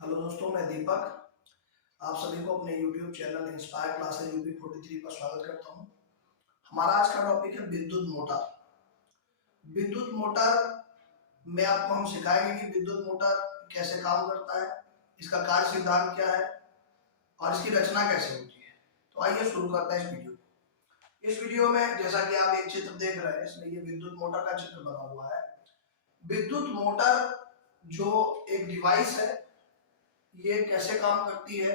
Hello दोस्तों, मैं दीपक। आप सभी को अपने YouTube channel inspire classes UP 43 पर स्वागत करता हूं। हमारा आज का टॉपिक है विद्युत मोटर। विद्युत मोटर में आपको हम सिखाएंगे कि विद्युत मोटर कैसे काम करता है, इसका कार्य सिद्धांत क्या है और इसकी रचना कैसे होती है। तो आइए शुरू करते हैं इस वीडियो को। इस वीडियो में जैसा कि आप एक चित्र देख रहे हैं, इसमें ये विद्युत मोटर का चित्र बना हुआ है। विद्युत मोटर जो एक डिवाइस है, ये कैसे काम करती है,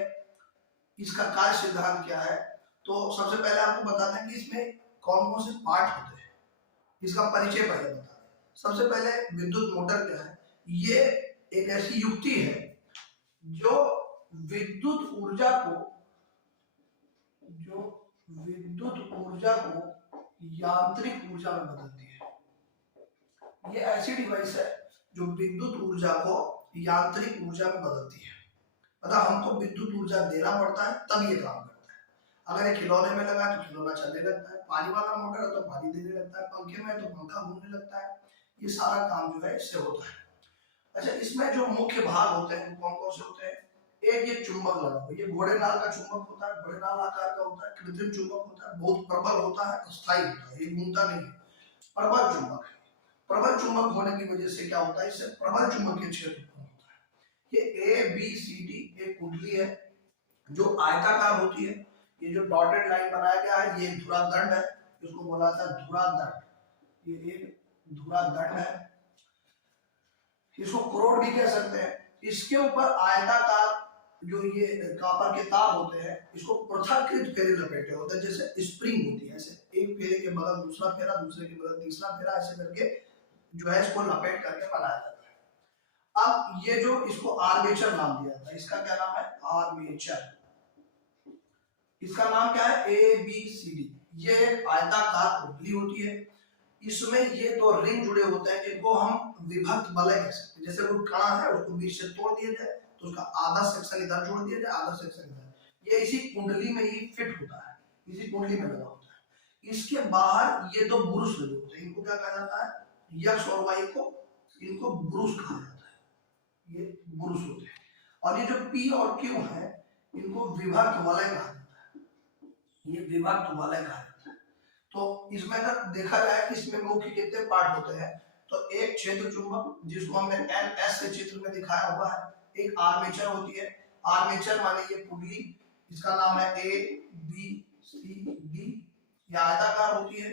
इसका कार्य सिद्धांत क्या है। तो सबसे पहले आपको बता दें कि इसमें कौन कौन से पार्ट होते हैं, इसका परिचय पहले बता दें। सबसे पहले विद्युत मोटर क्या है। ये एक ऐसी युक्ति है जो विद्युत ऊर्जा को यांत्रिक ऊर्जा में बदलती है। ये ऐसी डिवाइस है जो विद्युत ऊर्जा को यांत्रिक ऊर्जा में बदलती है। मतलब हमको विद्युत ऊर्जा देना पड़ता है तब ये काम करता है। अगर ये खिलौने में लगा है तो खिलौना चलने लगता है, पानी वाला मोटर है तो पानी देने लगता है, पंखे में है तो पंखा घूमने लगता है। ये सारा काम जो है इससे होता है। अच्छा, इसमें जो मुख्य भाग होते हैं कौन कौन से होते हैं। एक ये चुंबक लगा हुआ, ये घोड़े नाल का चुंबक होता है, घोड़े नाल आकार का होता है, कृत्रिम चुंबक होता है, बहुत प्रबल होता है, अस्थायी होता है, ये घूमता नहीं है। प्रबल चुंबक है। प्रबल चुंबक होने की वजह से क्या होता है, इससे प्रबल चुंबकीय क्षेत्र उत्पन्न होता है। ये ABCD एक कुंडली है जो आयताकार होती है। ये जो डॉटेड लाइन बनाया गया है ये धुरादंड है, इसको बोला जाता है धुरादंड। ये एक धुरादंड है, इसको करोड़ भी कह सकते हैं। इसके ऊपर आयताकार जो ये कॉपर के तार होते हैं, इसको पृथक्कृत फेरे लपेटे होते हैं, जैसे स्प्रिंग होती है। ऐसे एक फेरे के बगल दूसरा फेरा, दूसरे के बगल तीसरा फेरा, ऐसे करके जो है इसको लपेट करके बनाया जाता है। अब ये जो इसको आर्मेचर नाम दिया था, इसका क्या नाम है, आर्मेचर। इसका नाम क्या है, ABCD। ये एक आयताकार कुंडली होती है। इसमें ये दो रिंग जुड़े होते हैं जिनको हम विभक्त वलय कह सकते हैं। जैसे कोई कणा है उसको बीच से तोड़ दिया जाए तो उसका आधा सेक्शन इधर जोड़ दिया जाए, आधा सेक्शन इधर। ये इसी कुंडली में ही फिट होता है, इसी कुंडली में लगा होता है। इसके बाहर ये दो ब्रूस लगे होते हैं, इनको क्या कहा जाता है, यक्ष और वाई को, इनको ब्रूस कहा जाता है। ये ब्रूस होते हैं। और ये जो P और Q है इनको विभक्त वलय कहा जाता है। ये विभक्त वलय कहा जाता है। तो इसमें अगर देखा जाए कि इसमें मुख्य कितने पार्ट होते हैं, तो एक क्षेत्र चुंबक जिसको हमने NS से चित्र में दिखाया हुआ है, एक आर्मेचर होती है। आर्मेचर माने ये कुंडली, इसका नाम है ABCD, ये आयताकार होती है।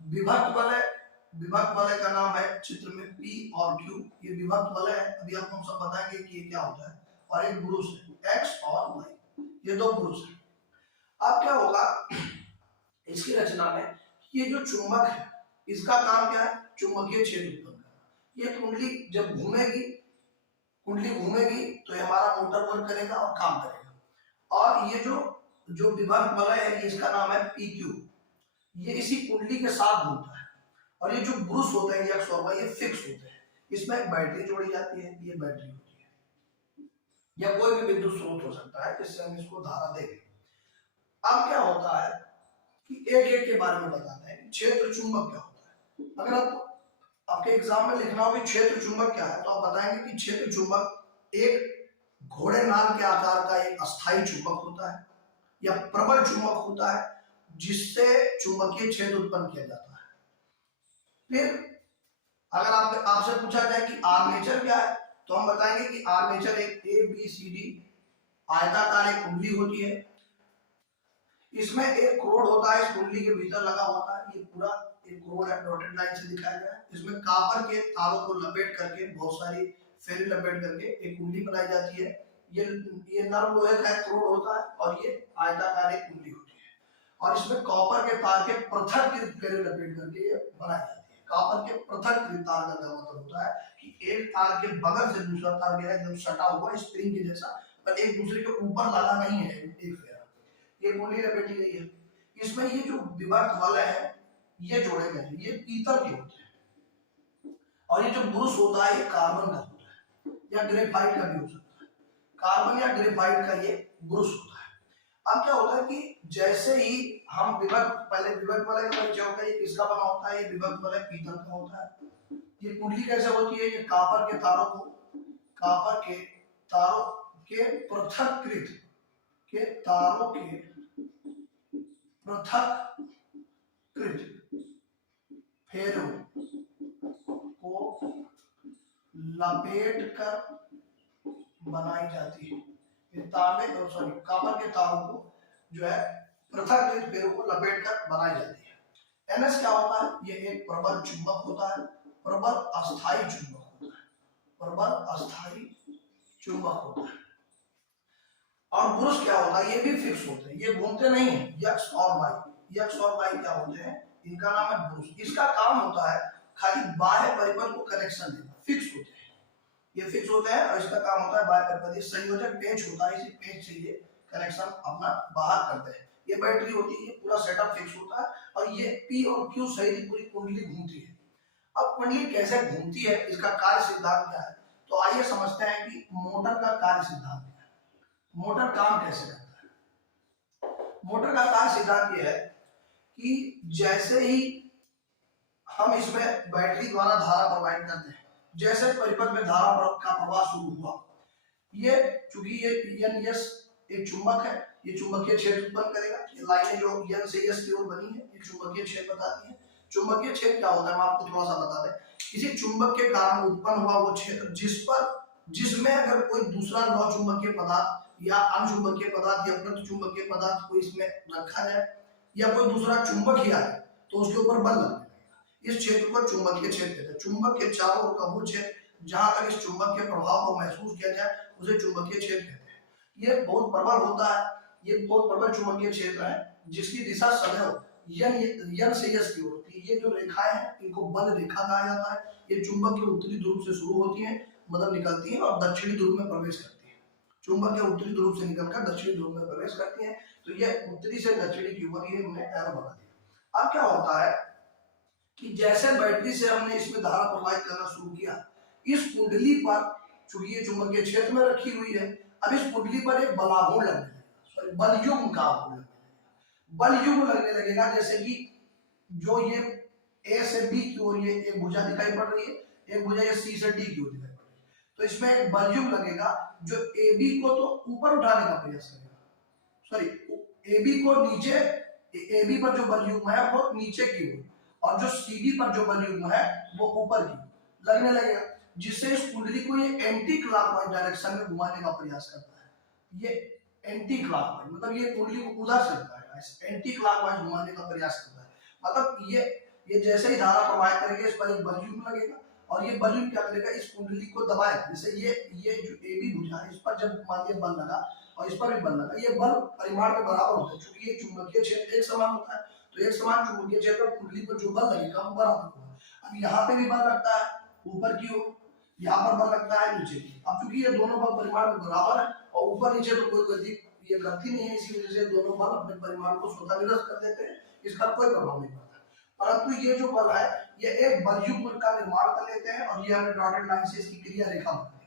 विभक्त वलय का नाम है चित्र में P और Q, ये विभक्त वलय है। अभी आपको हम सब बताएंगे कि ये क्या होता है। और एक ब्रूस है X और Y, ये दो ब्रूस है। अब क्या होगा इसकी रचना में, ये जो चुंबक है इसका काम क्या है, चुंबकीय क्षेत्र उत्पन्न करना। ये कुंडली घूमेगी तो ये हमारा मोटर वर्क करेगा और काम करेगा। और ये जो विभक्त वलय है इसका नाम है PQ, ये इसी कुंडली के साथ घूमता है। और ये जो ब्रूस होते हैं X और Y, ये फिक्स होते हैं। इसमें एक बैटरी जोड़ी जाती है, ये बैटरी होती है, या कोई भी विद्युत स्रोत हो सकता है जिससे हम इसको धारा देंगे। अब क्या होता है कि एक एक के बारे में बताते हैं। क्षेत्र चुंबक क्या होता है। अगर आपके एग्जाम में लिखना हो कि क्षेत्र चुंबक क्या है, तो आप बताएंगे कि क्षेत्र चुंबक एक घोड़े नाल के आकार का एक अस्थायी चुंबक होता है या प्रबल चुंबक होता है जिससे चुंबकीय क्षेत्र उत्पन्न किया जाता है। फिर अगर आपसे पूछा जाए कि आर्मेचर क्या है, तो हम बताएंगे कि आर्मेचर एक ABCD आयताकार एक कुंडली होती है। इसमें एक करोड़ होता है, इस कुंडली के भीतर लगा होता है। ये पूरा एक करोड़ है, डॉटेड लाइन से दिखाया गया है। इसमें कॉपर के तारों को लपेट करके, बहुत सारी फेरी लपेट करके एक कुंडली बनाई जाती है। ये नरम लोहे का एक करोड़ होता है और ये आयताकार एक कुंडली होती है। और इसमें कॉपर के तार के पृथक फेरे लपेट करके ये बनाई जाती है। कॉपर के पृथक तार का मतलब होता है कि एक तार के बगल से दूसरा तार गया एकदम सटा हुआ स्प्रिंग के जैसा, पर एक दूसरे के ऊपर लगा नहीं है एक फेरा। ये कुंडली लपेटी गई है। इसमें ये जो विभक्त वलय है ये जोड़े गए हैं, ये पीतल के होते हैं। और ये जो ब्रूस होता है ये कार्बन का होता है या ग्रेफाइट का भी हो सकता है। कार्बन या ग्रेफाइट का ये ब्रूस होता है। अब क्या होता है कि जैसे ही हम पहले विभक्त वलय का परिचय होता है, ये किसका बना होता है, ये विभक्त वलय पीतल का होता है। ये कुंडली कैसे होती है, ये कॉपर के तारों को, कॉपर के तारों के पृथक्कृत के तारों के पृथक्कृत फेरों को लपेट कर बनाई जाती है। ये तांबे सॉरी कॉपर के तारों को जो है पृथक्कृत फेरों को लपेट कर बनाई जाती है। NS क्या होता है? ये एक प्रबल चुंबक होता है, प्रबल अस्थायी चुंबक होता है, प्रबल अस्थायी चुंबक होता है। और ब्रुश क्या होता है? ये भी फिक्स होते हैं, ये घूमते नहीं है। यक्स और वाई, यक्स और वाई क्या होते हैं? इनका नाम है ब्रुश। इसका काम होता है खाली बाह्य परिपथ को कनेक्शन देना, फिक्स होते हैं, ये फिक्स होते हैं। और इसका काम होता है बाह्य परिपथ, संयोजक पेंच होता है, इसी पेंच से ये कनेक्शन अपना बाहर करते हैं। ये बैटरी होती है, ये पूरा सेटअप फिक्स होता है और ये P और Q सहित पूरी कुंडली घूमती है। अब कुंडली कैसे घूमती है, इसका कार्य सिद्धांत क्या है? तो आइए समझते हैं कि मोटर का कार्य सिद्धांत क्या है, मोटर काम कैसे करता है। मोटर का कार्य सिद्धांत ये है कि जैसे ही हम इसमें बैटरी द्वारा धारा प्रवाहित करते हैं, जैसे परिपथ में धारा का प्रवाह शुरू हुआ, ये चूंकि ये NS एक चुंबक है, ये चुंबकीय क्षेत्र उत्पन्न करेगा। ये लाइनें जो N से S की ओर बनी है, ये चुंबकीय क्षेत्र बताती है। चुंबकीय क्षेत्र क्या होता है, मैं आपको थोड़ा सा बता दें। किसी चुंबक के कारण उत्पन्न हुआ वो क्षेत्र जिसमें अगर कोई दूसरा लौ चुंबकीय पदार्थ या अनुचुंबकीय पदार्थ या प्रतिचुंबकीय पदार्थ को इसमें रखा जाए या कोई दूसरा चुंबक ही आए तो उसके ऊपर बल लगेगा। इस क्षेत्र को चुंबकीय क्षेत्र कहते हैं। चुंबक के चारों ओर का वो क्षेत्र जहां तक इस चुंबक के प्रभाव को महसूस किया जाए उसे चुंबकीय क्षेत्र कहते हैं। ये बहुत प्रबल होता है, ये बहुत प्रबल चुंबकीय क्षेत्र है जिसकी दिशा सदैव N से S की होती है। ये जो रेखाएं हैं इनको बल रेखा कहा जाता है। ये चुंबक के उत्तरी ध्रुव से शुरू होती है, मतलब निकलती है और दक्षिणी ध्रुव में प्रवेश करती है। चुंबक के उत्तरी ध्रुव से निकलकर दक्षिणी ध्रुव में प्रवेश करती है। तो ये उत्तरी से दक्षिणी की ओर ये हमने एरो बना दिया। अब क्या होता है कि जैसे बैटरी से हमने इसमें धारा प्रवाहित करना शुरू किया, इस कुंडली पर चूंकि ये चुंबकीय क्षेत्र में रखी हुई है, अब इस कुंडली पर एक बलाघूर्ण लगने लगेगा, सॉरी बलयुग्म का बलयुग्म लगने लगेगा। जैसे कि जो ये A से B की ओर ये एक भुजा दिखाई पड़ रही है, एक भुजा ये C से D की ओर दिखाई पड़ रही है, तो इसमें एक बलयुग्म लगेगा जो AB को तो ऊपर उठाने का प्रयास करेगा, सॉरी AB को नीचे, AB पर जो बलयुग्म है वो नीचे की ओर और जो CD पर जो बलयुग्म है वो ऊपर की लगने लगेगा, जिससे इस कुंडली को ये एंटी क्लॉकवाइज डायरेक्शन में घुमाने का प्रयास करता है। ये एंटी क्लॉकवाइज मतलब ये कुंडली को उधर से एंटी क्लॉकवाइज घुमाने का प्रयास करता है। मतलब ये जैसे ही धारा प्रवाहित करेगा इस पर एक बलयुग्म लगेगा और ये बलयुग्म क्या करेगा, इस कुंडली को दबाएगा। जैसे ये जो AB भुजा है इस पर जब मान लिया बल लगा और इस पर भी बल लगा, ये बल परिमाण में बराबर होता है क्योंकि ये चुंबकीय क्षेत्र एक समान होता है, तो एक समान चुंबकीय क्षेत्र पर कुंडली पर जो बल लगेगा वो बराबर होगा। अब यहाँ पे भी बल लगता है ऊपर की ओर, यहाँ पर बल लगता है नीचे की। अब चूंकि ये दोनों बल परिमाण में बराबर है और ऊपर नीचे तो कोई गति ये करती नहीं है, इसी वजह से दोनों बल अपने परिमाण को स्वतः निरस्त कर देते हैं, इसका कोई प्रभाव नहीं पड़ता। परंतु ये जो बल है ये एक बलयुग्म का निर्माण कर लेते हैं और ये हमने डॉटेड लाइन से इसकी क्रिया रेखा बनाई।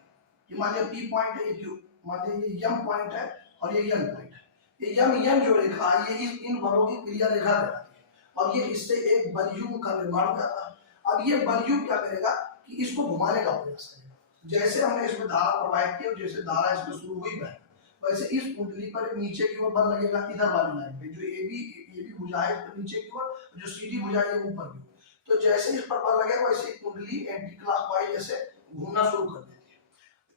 ये मान लिया P पॉइंट है, ये Q मान लिया, ये M पॉइंट है और ये N पॉइंट है। ये M जो रेखा है ये इन बलों की क्रिया रेखा कहलाती है और ये इससे एक बलयुग्म का निर्माण करता है। अब ये बलयुग्म क्या करेगा कि इसको घुमाने का प्रयास करेगा। जैसे हमने इसमें धारा प्रवाहित की और जैसे धारा इसमें शुरू हुई बहना, वैसे इस कुंडली पर नीचे की ओर बल लगेगा इधर वाली लाइन पे, जो AB भुजा है नीचे की ओर, जो CD भुजा है ऊपर की ओर। तो जैसे इस पर बल लगेगा वैसे कुंडली एंटी क्लॉकवाइज ऐसे घूमना शुरू कर देती है।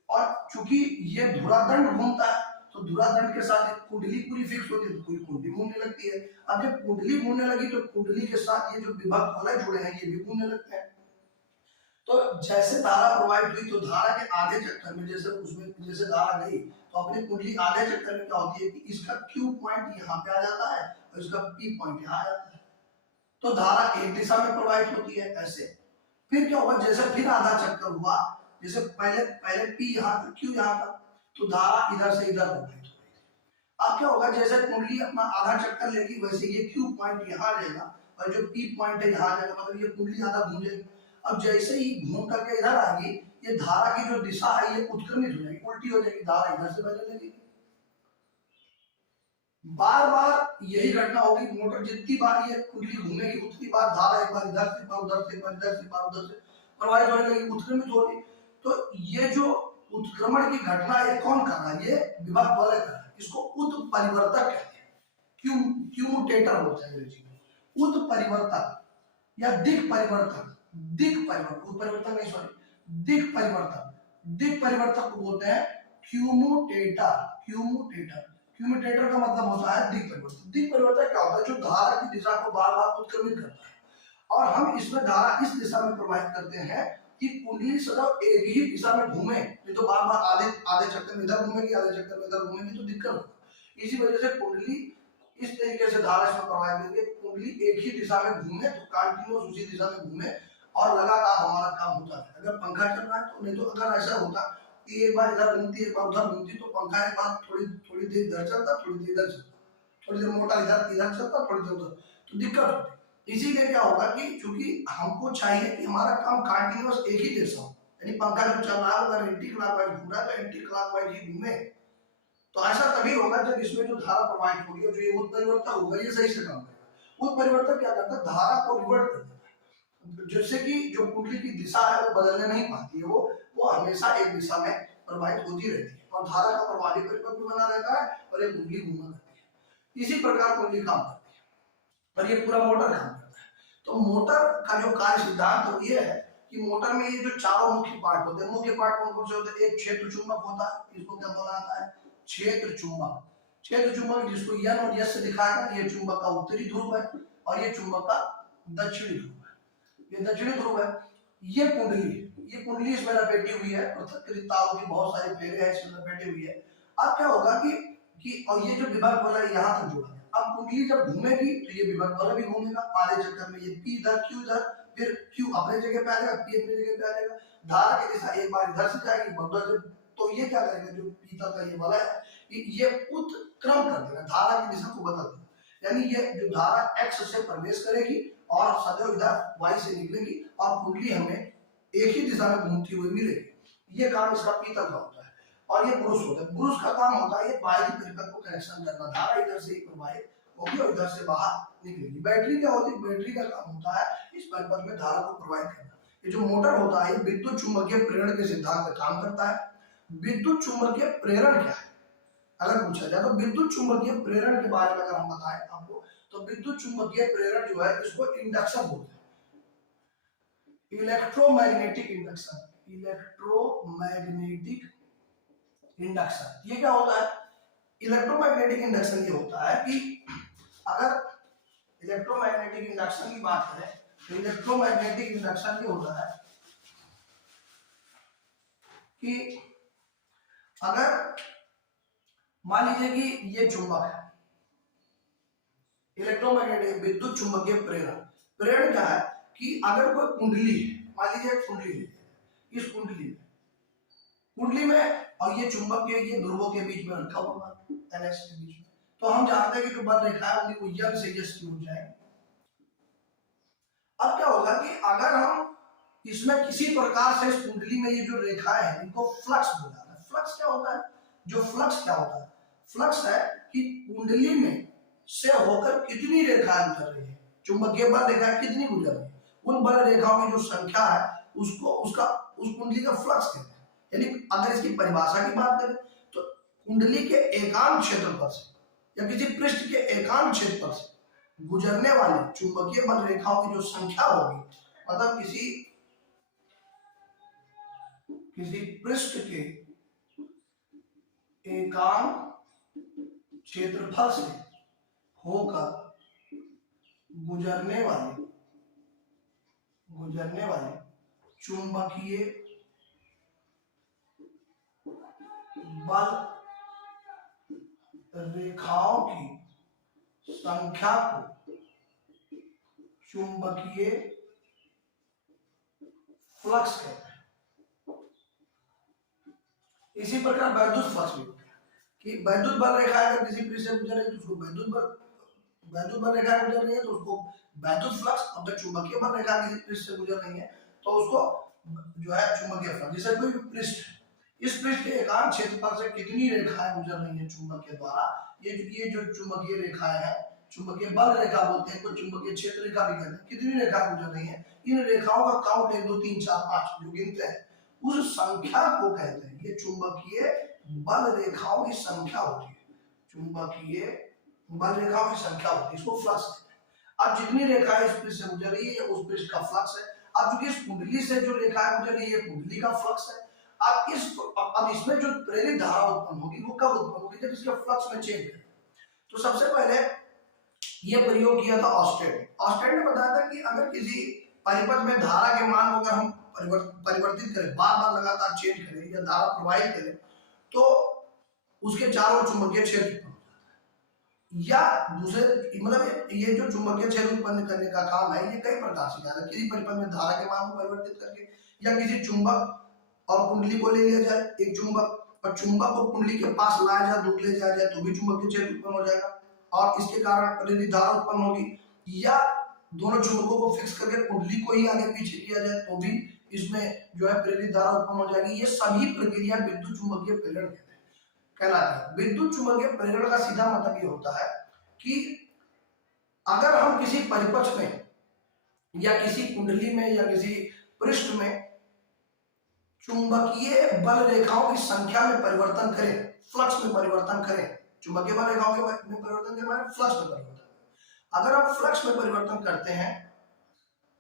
और चूंकि ये धुरादंड घूमता है तो धुरादंड के साथ कुंडली पूरी फिक्स होती है तो पूरी कुंडली घूमने लगती है। अब जब कुंडली घूमने लगी तो कुंडली के साथ ये जो विभक्त वलय जुड़े हैं ये भी घूमने लगते हैं। तो जैसे धारा प्रवाहित हुई तो धारा के आधे चक्कर में जैसे धारा गई तो अपनी कुंडली आधे चक्कर में क्या होती है कि इसका Q पॉइंट यहाँ पे आ जाता है और इसका P पॉइंट यहाँ आ जाता है, तो धारा एक दिशा में प्रवाहित होती है ऐसे। फिर क्या होगा, जैसे फिर आधा चक्कर हुआ, जैसे पहले P यहाँ था, Q यहाँ था, तो धारा इधर से इधर प्रवाहित हो रही थी। अब क्या होगा, जैसे कुंडली अपना आधा चक्कर लेगी वैसे ये Q पॉइंट यहाँ आ जाएगा और जो P पॉइंट है यहाँ आ जाएगा, मतलब ये कुंडली आधा घूमेगी। अब जैसे ही घूम करके इधर आएगी ये धारा की जो दिशा है ये उत्क्रमित हो जाएगी, उल्टी हो जाएगी, धारा इधर से बहने लगेगी। बार बार यही घटना होगी। मोटर जितनी बार ये कुंडली घूमेगी उतनी बार धारा एक बार इधर से एक बार उधर से एक बार इधर से एक बार उधर से प्रवाहित होने लगेगी, उत्क्रमित होगी। तो ये जो उत्क्रमण की घटना ये कौन कर रहा है? ये विभव वलय कर रहा है। इसको उत्परिवर्तक कहते हैं, क्यूमुटेटर बोलते हैं अंग्रेजी में। उत्परिवर्तक या दिक् परिवर्तक, उत्परिवर्तन नहीं, सॉरी, दिक् परिवर्तक को बोलते हैं क्यूमुटेटर का मतलब होता है दिक् परिवर्तक। दिक् परिवर्तक क्या होता है? जो धारा की दिशा को बार बार उत्क्रमित करता है, और हम इसमें धारा इस दिशा में प्रवाहित करते हैं कि कुंडली सदैव एक ही दिशा में घूमे। नहीं तो बार बार आधे चक्कर में इधर घूमेगी, आधे चक्कर में इधर घूमेगी, तो दिक्कत होगी। इसी वजह से कुंडली इस तरीके से धारा इसमें प्रवाहित करेंगे, कुंडली एक ही दिशा में घूमे, तो कंटिन्यूअस उसी दिशा में घूमे और लगातार हमारा काम होता है। अगर पंखा चल रहा है तो, नहीं तो अगर ऐसा होता कि एक बार इधर घूमती एक बार उधर घूमती, तो पंखा एक बार थोड़ी देर इधर चलता, थोड़ी देर इधर चलता, थोड़ी देर मोटा इधर चलता, थोड़ी देर उधर, तो दिक्कत होती। इसीलिए क्या होगा कि चूंकि हमको चाहिए कि हमारा काम कंटिन्यूअस एक ही जैसा हो, यानी पंखा जब चल रहा है अगर एंटी क्लॉकवाइज घूम रहा है तो एंटी क्लॉकवाइज ही घूमे। तो ऐसा तभी होगा जब इसमें जो धारा प्रवाहित होगी और जो ये उत्परिवर्तक होगा ये सही से काम करेगा। उत्परिवर्तक क्या करता है? धारा को रिवर्ट कर देता है, जैसे कि जो कुंडली की दिशा है वो बदलने नहीं पाती है, वो हमेशा एक दिशा में प्रवाहित होती रहती है और धारा का प्रवाही परिपथ भी बना रहता है और एक कुंडली घूमा करती है। इसी प्रकार कुंडली काम करती है और ये पूरा मोटर काम करता है। तो मोटर का जो कार्य सिद्धांत तो ये है कि मोटर में ये जो चारों मुख्य पार्ट होते हैं, मुख्य पार्ट कौन कौन से होते हैं? एक क्षेत्र चुंबक होता है, इसको क्या बोला जाता है? क्षेत्र चुंबक जिसको N और S से दिखाया गया। ये चुंबक का उत्तरी ध्रुव है और ये चुंबक का दक्षिणी ध्रुव है। ये दक्षिणी ध्रुव है। ये कुंडली इसमें लपेटी हुई है, पृथक्कृत तारों की बहुत सारी फेरे हैं इसमें लपेटी हुई है। अब क्या होगा कि और ये जो विभव वाला यहाँ तक जुड़ा है। अब कुंडली जब घूमेगी तो ये विभव वाला भी घूमेगा, आधे चक्कर में ये P इधर Q इधर, फिर Q अपने जगह पे आ जाएगा, P अपनी जगह पे आ जाएगा। धारा की दिशा एक बार इधर से जाएगी उधर से, तो ये क्या करेगा? जो पीतल का ये वाला है ये उत्क्रम कर देगा, धारा की दिशा को बदल देगा। यानी ये जो धारा X से प्रवेश करेगी और सदैव इधर Y से निकलेगी और कुंडली हमें एक ही दिशा में घूमती हुई मिलेगी। ये काम इसका पीतल का होता है। और ये ब्रुश होता है। ब्रुश का काम होता है ये बाहरी परिपथ को कनेक्शन करना, धारा इधर से प्रवाहित होगी और इधर से बाहर निकलेगी। बैटरी क्या होती है? बैटरी का काम होता है इस परिपथ में धारा को प्रवाहित करना। ये जो मोटर होता है विद्युत चुंबकीय प्रेरण के सिद्धांत पर काम करता है। विद्युत चुंबकीय प्रेरण क्या है अगर पूछा जाए तो विद्युत चुंबकीय प्रेरण के बारे में अगर हम बताएं आपको, तो विद्युत चुंबकीय प्रेरण जो है इसको इंडक्शन बोलते हैं। इलेक्ट्रोमैग्नेटिक इंडक्शन ये क्या होता है? इलेक्ट्रोमैग्नेटिक इंडक्शन ये होता है कि अगर इलेक्ट्रोमैग्नेटिक इंडक्शन की बात करें तो इलेक्ट्रोमैग्नेटिक इंडक्शन ये होता है कि अगर मान लीजिए कि ये चुंबक है, इलेक्ट्रोमैग्नेटिक विद्युत चुंबकीय प्रेरण क्या है कि अगर कोई कुंडली है, मान लीजिए कुंडली है, इस कुंडली में और ये चुंबक के ये ध्रुवों के बीच में रखा हुआ NS के बीच में, तो हम जानते हैं कि जो बल रेखा है उनको N से S की ऊर्जा है। अब क्या होगा कि अगर हम इसमें किसी प्रकार से इस कुंडली में ये जो रेखाएं हैं इनको फ्लक्स बोला जाता है। फ्लक्स क्या होता है? जो फ्लक्स क्या होता है? फ्लक्स है कि कुंडली में से होकर कितनी रेखाएं गुजर रही है, चुंबकीय बल रेखाएं कितनी गुजर रही है, उन बल रेखाओं की जो संख्या है उसको उस कुंडली का फ्लक्स कहते हैं। यानी अगर इसकी परिभाषा की बात करें तो कुंडली के एकांत क्षेत्रफल से या किसी पृष्ठ के एकांत क्षेत्रफल से गुजरने वाली चुंबकीय बल रेखाओं की जो संख्या होगी, मतलब किसी पृष्ठ के एकांत क्षेत्रफल से होकर गुजरने वाले चुंबकीय बल रेखाओं की संख्या को चुंबकीय फ्लक्स कहते हैं। इसी प्रकार वैद्युत फ्लक्स भी होता है कि वैद्युत बल रेखा अगर किसी पृष्ठ से गुजर रही है तो उसको वैद्युत बल रेखा गुजर रही है तो उसको वैद्युत फ्लक्स, और जब चुंबकीय बल रेखा किसी पृष्ठ से गुजर रही है तो उसको जो है चुंबकीय फ्लक्स। जैसे कोई पृष्ठ, इस पृष्ठ के एकांत क्षेत्रफल से कितनी रेखाएं गुजर रही हैं चुंबक के द्वारा, ये जो चुंबकीय रेखाएं हैं, चुंबकीय बल रेखा बोलते हैं, कोई चुंबकीय क्षेत्र रेखा भी कहते हैं, कितनी रेखा गुजर रही है, इन रेखाओं का काउंट 1 2 3 4 5 जो गिनते हैं उस संख्या को कहते हैं, ये चुंबकीय बल रेखाओं की संख्या होती है, चुंबकीय बल रेखाओं की संख्या होती है, इसको फ्लक्स कहते हैं। अब जितनी रेखाएं इस पृष्ठ से गुजर रही है उस पृष्ठ का फ्लक्स है। अब चूंकि इस कुंडली से जो रेखाएं गुजर रही है कुंडली का फ्लक्स है। अब इसमें जो प्रेरित धारा उत्पन्न होगी वो कब उत्पन्न होगी, जब इसके फ्लक्स में चेंज करें। तो सबसे पहले ये प्रयोग किया था ऑस्टेड। ऑस्टेड ने बताया था कि अगर किसी परिपथ में धारा के मान को अगर हम परिवर्तित करें, बार बार लगातार चेंज करें या धारा प्रवाहित करें, तो उसके चारों चुंबकीय क्षेत्र उत्पन्न हो जाता है। या दूसरे मतलब ये जो चुंबकीय क्षेत्र उत्पन्न करने का काम है ये कई प्रकार से किया, किसी परिपथ में धारा के मान को परिवर्तित करके, या किसी चुंबक और कुंडली को ले लिया जाए, एक चुंबक और चुंबक को कुंडली के पास लाया जाए, दूर ले जाया जाए तो भी चुंबकीय क्षेत्र उत्पन्न हो जाएगा और इसके कारण प्रेरित धारा उत्पन्न होगी। या दोनों चुंबकों को फिक्स करके कुंडली को ही आगे पीछे किया जाए तो भी इसमें जो है प्रेरित धारा उत्पन्न हो जाएगी। ये सभी प्रक्रिया विद्युत चुंबकीय प्रेरण कहलाती है। विद्युत चुंबकीय प्रेरण का सीधा मतलब ये होता है कि अगर हम किसी परिपथ में या किसी कुंडली में या किसी पृष्ठ में चुंबकीय बल रेखाओं की संख्या में परिवर्तन करें, फ्लक्स में परिवर्तन करें, चुंबकीय बल रेखाओं में परिवर्तन के बाद फ्लक्स में परिवर्तन, अगर आप फ्लक्स में परिवर्तन करते हैं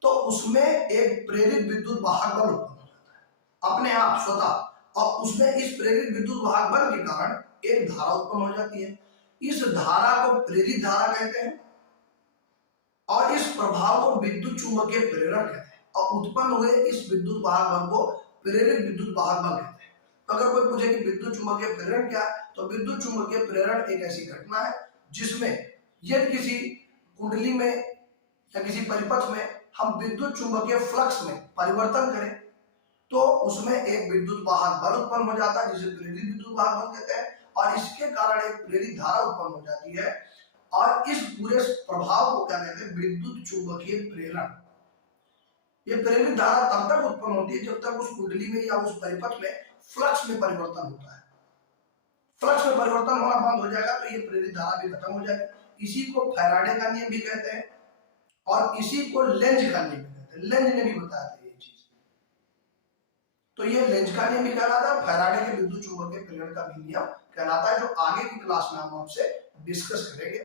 तो उसमें एक प्रेरित विद्युत वाहक बल उत्पन्न हो जाता है अपने आप स्वतः, और उसमें इस प्रेरित विद्युत वाहक बल के कारण एक धारा उत्पन्न हो जाती है। इस धारा को प्रेरित धारा कहते हैं और इस प्रभाव को विद्युत चुंबकीय प्रेरण कहते हैं, और उत्पन्न हुए इस विद्युत वाहक बल को प्रेरित विद्युत वाहक बल कहते हैं। तो अगर कोई पूछे कि विद्युत चुंबकीय प्रेरण क्या है, तो विद्युत चुंबकीय प्रेरण एक ऐसी घटना है जिसमें यदि किसी कुंडली में या किसी परिपथ में हम विद्युत चुंबकीय फ्लक्स में परिवर्तन करें तो उसमें एक विद्युत वाहक बल उत्पन्न हो जाता है जिसे प्रेरित विद्युत वाहक बल कहते हैं, और इसके कारण एक प्रेरित धारा उत्पन्न हो जाती है, और इस पूरे प्रभाव को क्या कहते हैं, विद्युत चुंबकीय प्रेरण। ये प्रेरित धारा तब तक उत्पन्न होती है जब तक उस कुंडली में या उस परिपथ में फ्लक्स में परिवर्तन होता है। फ्लक्स में परिवर्तन होना बंद हो जाएगा तो ये प्रेरित धारा भी खत्म हो जाएगी। इसी को फैराडे का नियम भी कहते हैं और इसी को लेंज का नियम भी कहते हैं। लेंज ने भी बताया था ये चीज, तो ये लेंज का नियम भी कहलाता है, फैराडे के विद्युत चुंबकीय प्रेरण का भी नियम कहलाता है, जो आगे की क्लास में हम आपसे डिस्कस करेंगे।